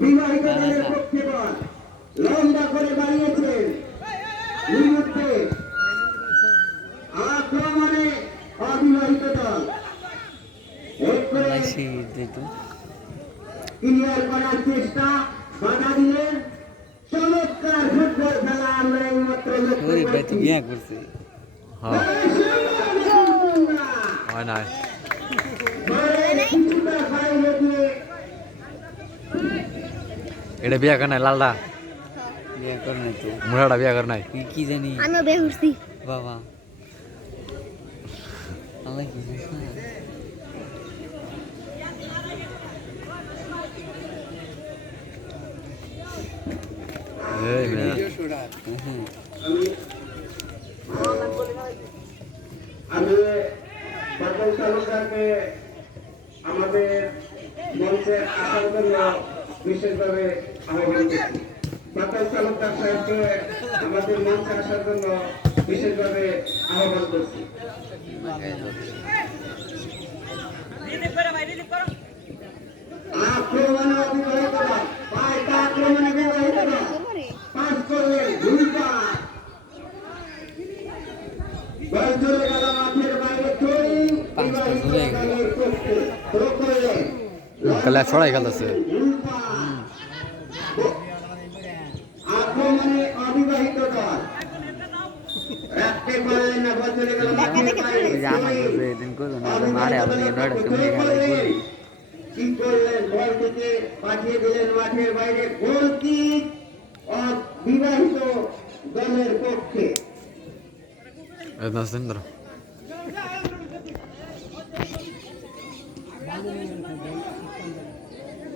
বিবাহিত দলের পক্ষে বল লম্বা করে বাড়িয়েছেন নিমুত্তে আক্রমণে অবিবাহিত দল ক্লিয়ার করার চেষ্টা বাধা দিলেন চমৎকার ফুটবল খেলা আমরা এই মাত্র এটা বিয়া কর নাই লালদা বিয়া কর নাই তো মুড়াটা বিয়া কর নাই কি জানি আমি বিয়ে করছি বাবা আল্লাহ কি এই মেয়ে আমি বাদল তালুকদারকে আমাদের মঞ্চে আসার জন্য বিশেষভাবে আহ্বান করছি। বাদল তালুকদার সাহেবকে আমাদের মঞ্চে আসার জন্য বিশেষভাবে আহ্বান করছি। আক্রমণে অবিবাহিত দল, পাল্টা আক্রমণে বিবাহিত দল, পাস করলেন দুই পাস। বল চলে গেল মাঠের বাইরে, থ্রোইং বিবাহিত দলের পক্ষে থ্রো করলেন। খেলা ছড়াই খেলতেছে আক্রমণে অবিবাহিত দল রাখতে পারলেন না, বল চলে গেল মাঠের বাইরে, কি করলেন বলটিকে পাঠিয়ে দিলেন মাঠের বাইরে, গোলকিক অবিবাহিত দলের পক্ষে।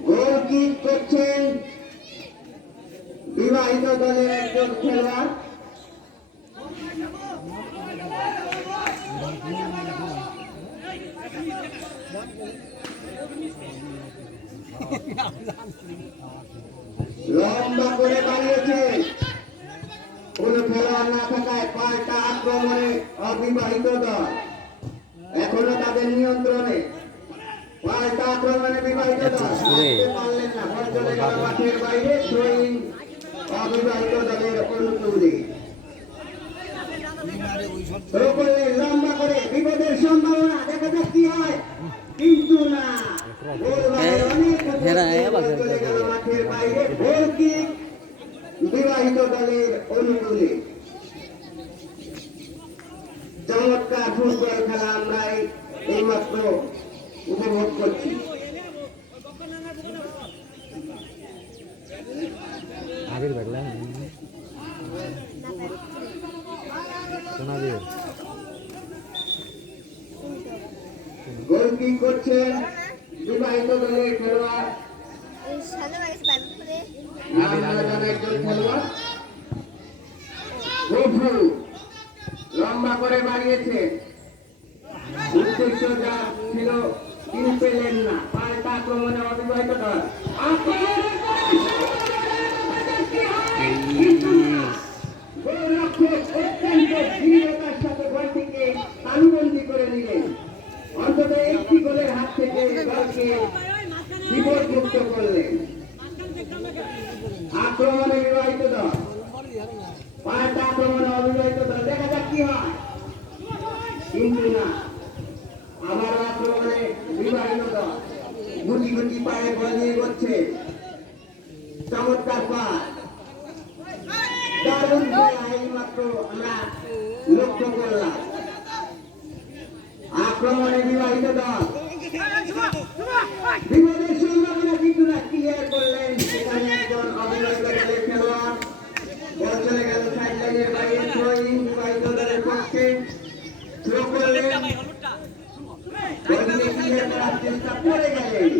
গোলকিক করছেন বিবাহিত দলের একজন খেলোয়াড়। লম্বা করে বাড়িয়েছে, কোন খেলোয়াড় না থাকায় পাল্টা আক্রমণে অবিবাহিত দল এখনো তাদের নিয়ন্ত্রণে। পাল্টা আক্রমণে বিবাহিত দল পারলেন না, বল চলে গেল মাঠের বাইরে, থ্রোইং অবিবাহিত দলের অনুকূলে। থ্রো করলেন লম্বা করে, বিপদের সম্ভাবনা, দেখা যাক কি হয়, কিন্তু না, মাঠের বাইরে, গোলকিক বিবাহিত দলের অনুকূলে। চমৎকার ফুটবল খেলা আমরা এইমাত্র উপভোগ করছি। গোলকিক করছেন বিবাহিত দলের খেলোয়াড়, লম্বা করে বাড়িয়েছে, উদ্দেশ্য যা ছিল তিনি পেলেন না, পাল্টা আক্রমণে অবিবাহিত দল অত্যন্ত দৃঢ়তার সাথে বলটিকে তালুবন্দি করে নিলেন, অন্তত একটি গোলের হাত থেকে দলকে বিপদমুক্ত করলেন। আক্রমণে বিবাহিত দল, পাল্টা আক্রমণে অবিবাহিত দল, দেখা যাক কি হয়, কিন্তু না, আবার আক্রমণে বিবাহিত দল গুটি গুটি পায়ে বল নিয়ে করছে, চমৎকার পাস, দারুণ খেলা এইমাত্র আমরা লক্ষ্য করলাম। আক্রমণে বিবাহিত দল বিপদের সম্ভাবনা, কিন্তু না, ক্লিয়ার করলেন এখানে একজন অবিবাহিত দলের খেলোয়াড়, বল চলে গেল সাইড লাইনের বাইরে, থ্রোইং বিবাহিত দলের পক্ষে, থ্রো করলেন, বলটিকে ক্লিয়ার করার চেষ্টা করে গেলেন,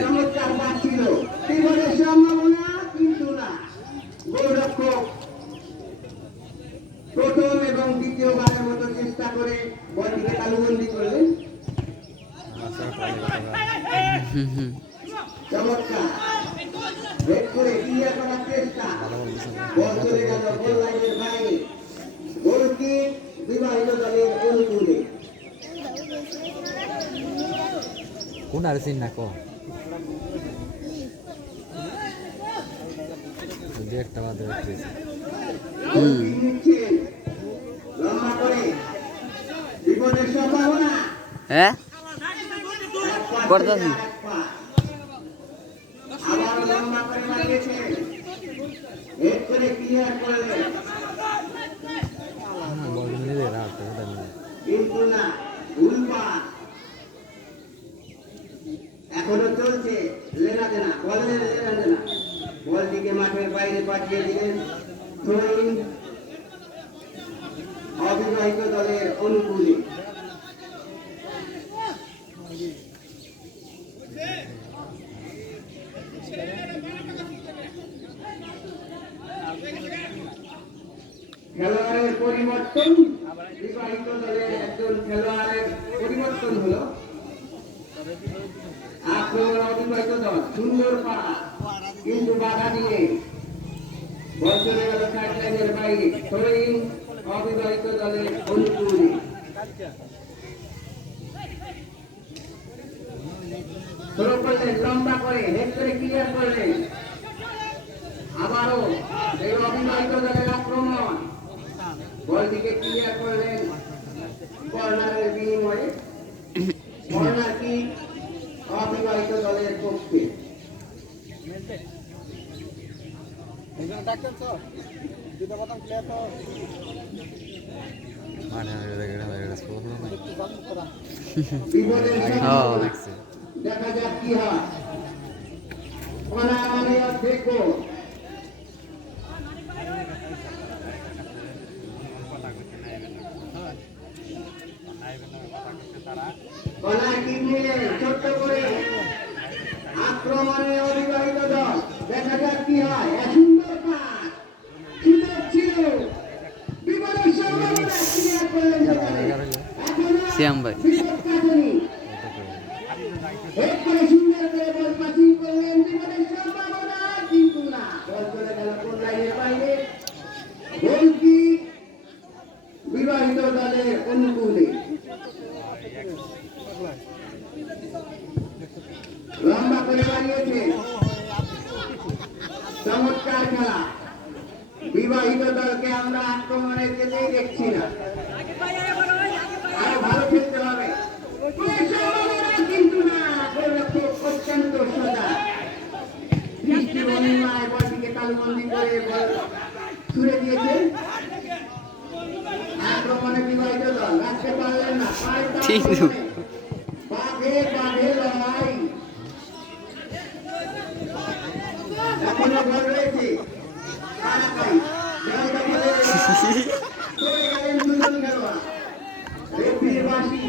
চমৎকার পাস ছিল, বিপদের সম্ভাবনা, কিন্তু না, গোলরক্ষক প্রথম এবং দ্বিতীয়বারের মতো চেষ্টা করে বলটিকে তালুবন্দি করলেন। চমৎকার ব্রেক করে ক্লিয়ার করার চেষ্টা, বল চলে গেল গোল লাইনের বাইরে, গোলকিক বিবাহিত দলের অনুকূলে। কোন আর সিন না কো যে একটা বাদে হচ্ছে লম্বা করে বিপদের সম্ভাবনা হ্যাঁ করতেছি আবার লম্বা করে মারিয়েছে হেড করে ক্লিয়ার করলে বল নিয়ে রাখ ওটা নিয়ে কিন্তু না ভুল পাস এখনো চলছে লেনা দেনা বলের লেনা দেনা বলটিকে মাঠের বাইরে পাঠিয়ে দিলেন থ্রোইং অবিবাহিত দলের অনুকূলে খেলোয়াড়ের পরিবর্তন বিবাহিত দলের একজন খেলোয়াড়ের পরিবর্তন হলো আক্রমণ অবিবাহিত দল সুন্দর পাস কিন্তু বাধা দিয়ে বল চলে গেল সাইড লাইনের বাইরে থ্রোইং অবিবাহিত দলের অনুকূলে থ্রো করলেন লম্বা করে হেড করে ক্লিয়ার করলেন আবারও এই অবিবাহিত দলের আক্রমণ বলটিকে ক্লিয়ার করলেন কর্নারের বিনিময়ে কর্নার কি অবিবাহিত দলের পক্ষে মানে এটা স্কোর না বিপদের হ্যাঁ সম্ভাবনা। দেখছে দেখা যাক কি হয় মানে দেখো কলা কি নিয়ে ছোট্ট করে আক্রমণে অবিবাহিত দল দেখা যাক কি হয় এক সুন্দর পাস সুযোগ ছিল বিপদের সম্ভাবনা ক্লিয়ার করলেন সেখানে। এখনো শ্যাম ভাই বিপদ কাটেনি। হেড করে সুন্দর করে বল পাসিং করলেন বিপদের সম্ভাবনা কিন্তু না বল চলে গেল কোন লাইনের বাইরে গোল কি বিবাহিত দলের অনুকূলে লম্বা করে বানিয়েছে চমৎকার খেলা বিবাহিত দলকে আমরা আক্রমণে যেতেই দেখছি না আরো ভালো খেলতে হবে কিন্তু না গোলরক্ষক অত্যন্ত সদা দৃষ্টি ভঙ্গিমায় বলটিকে তালুবন্দি করে বল ছুড়ে দিয়েছে আক্রমণে বিবাহিত দল রাখতে পারলেন না পাল্টা ঠিক তো। আক্রমণে। বাঘে বাঘে লড়াই এখনো গোল রয়েছে তাড়াতাড়ি বল দখলে চলে গেলেন দুজন খেলোয়াড় রেফারির বাঁশি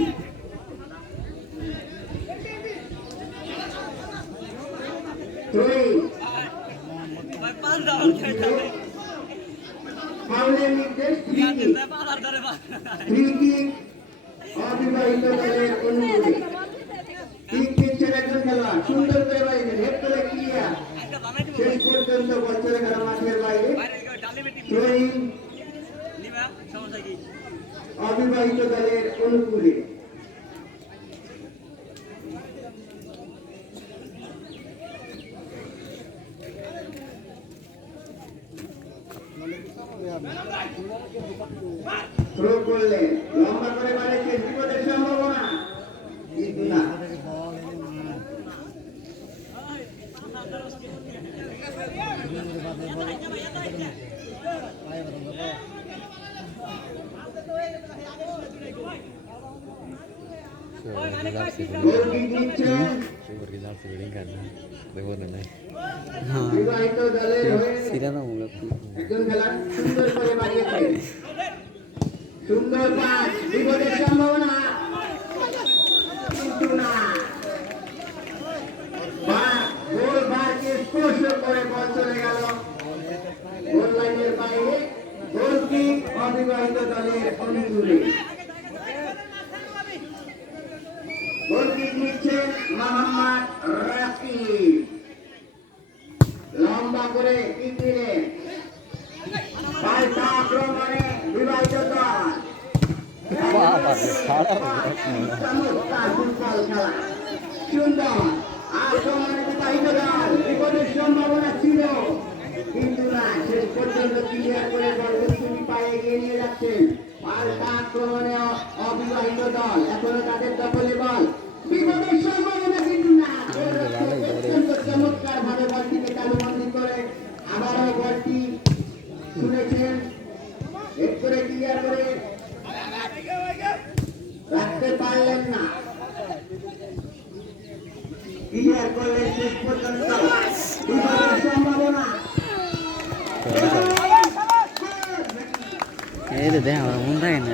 ফাউলের নির্দেশ ফ্রি কিক অবিবাহিত দলের অনুকূলে কিক দিচ্ছেন একজন খেলোয়াড় সুন্দর করে বাইরে হেড করে ক্লিয়ার শেষ পর্যন্ত বল চলে গেল মাঠের বাইরে থ্রোইং অবিবাহিত দলের অনুকূলে থ্রো করলেন লম্বা করে বাড়িয়েছে বিপদের সম্ভাবনা কিন্তু না গোল কিক নিচ্ছেন সুপার কি যাচ্ছে রিডিং করনা দেখো না নাই বিবাহিত দলের হয়ে সিরা না মূল একজন খেলোয়াড় সুন্দর করে বাড়িয়েছে সুন্দর পাস বিপদের সম্ভাবনা কিন্তু না গোল বারকে স্পর্শ করে বল চলে গেল গোল লাইনের বাইরে গোল কিক অবিবাহিত দলের অনুকূলে গোল কিক নিচ্ছেন মোহাম্মদ রাকিব লম্বা করে কিক দিলেন পাল্টা আক্রমণে বিবাহিত দল চমৎকার ফুটবল খেলা সুন্দর দল আক্রমণে বিবাহিত দল বিপদের সম্ভাবনা ছিল, কিন্তু না, শেষ পর্যন্ত ক্লিয়ার করে বলগুলি তুমি পায়ে এগিয়ে নিয়ে যাচ্ছেন। পাল্টা আক্রমণে অবিবাহিত দল এখনো তাদের দখলে বল, বিপদের সম্ভাবনা কিন্তু না। অত্যন্ত চমৎকার ভাবে বলটিকে তালুবন্দি করে আবারও বলটি শুনেছেন, হেড করে ক্লিয়ার করে রাখতে পারলেন না, ক্লিয়ার করলেন শেষ পর্যন্ত বিপদের সম্ভাবনা। এই রে দেখ আমার মন থাকে না